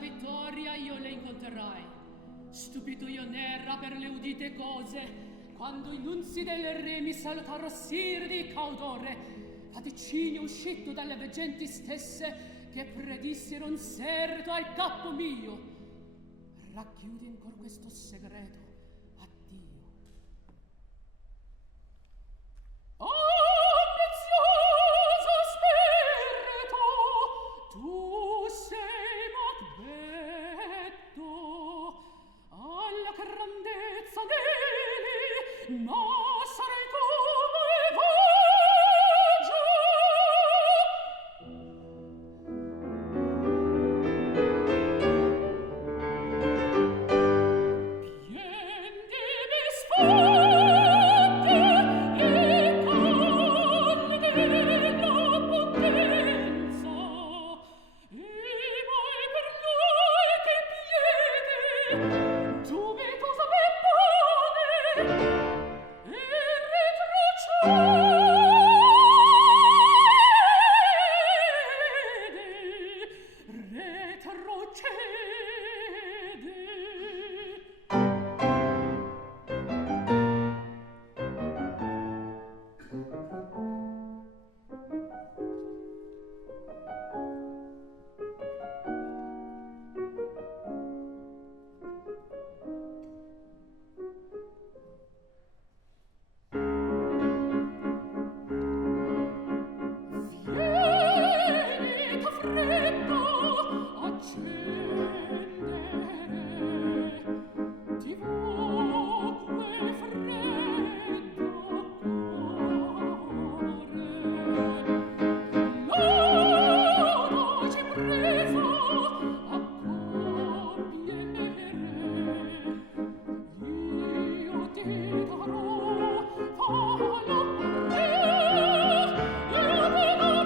vittoria io le incontrerai. Stupito io n'era per le udite cose, quando i nunzi del re mi salutarono sir di caudore, vaticinio uscito dalle veggenti stesse, che predissero un serto al capo mio. Racchiudi ancor questo segreto. Addio. Ambizioso spirito, tu sei Macbetto, alla grandezza neli, ma sarai come pien di misfatte e calle della potenza, e mai per noi che piede dubitosa peppone e vieni t'affretto accendere, ti voque freddo cuore. L'audace presa a compiere, io ti darò valore, io ti darò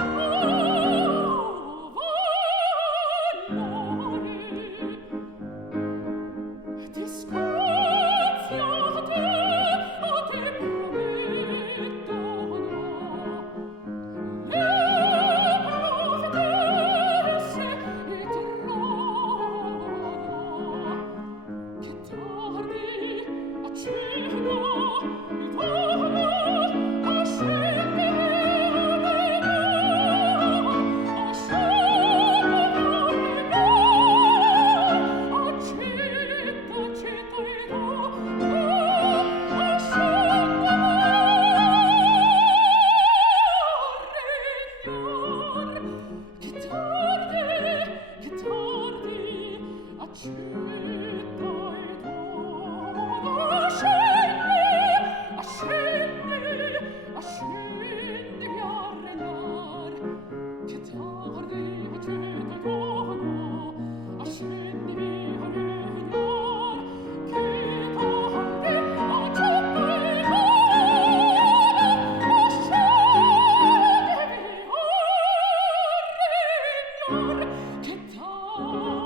valore, ti scozia a te promettono le profetesse e trovano che tardi accendo il dono a scendere a scendere accetta accetta e dono a regnar, che tardi accetta e dono ascendi a regnar, che tardi accetta e dono ascendi a regnar, che tardi accetta e dono ascendi a regnar, che tardi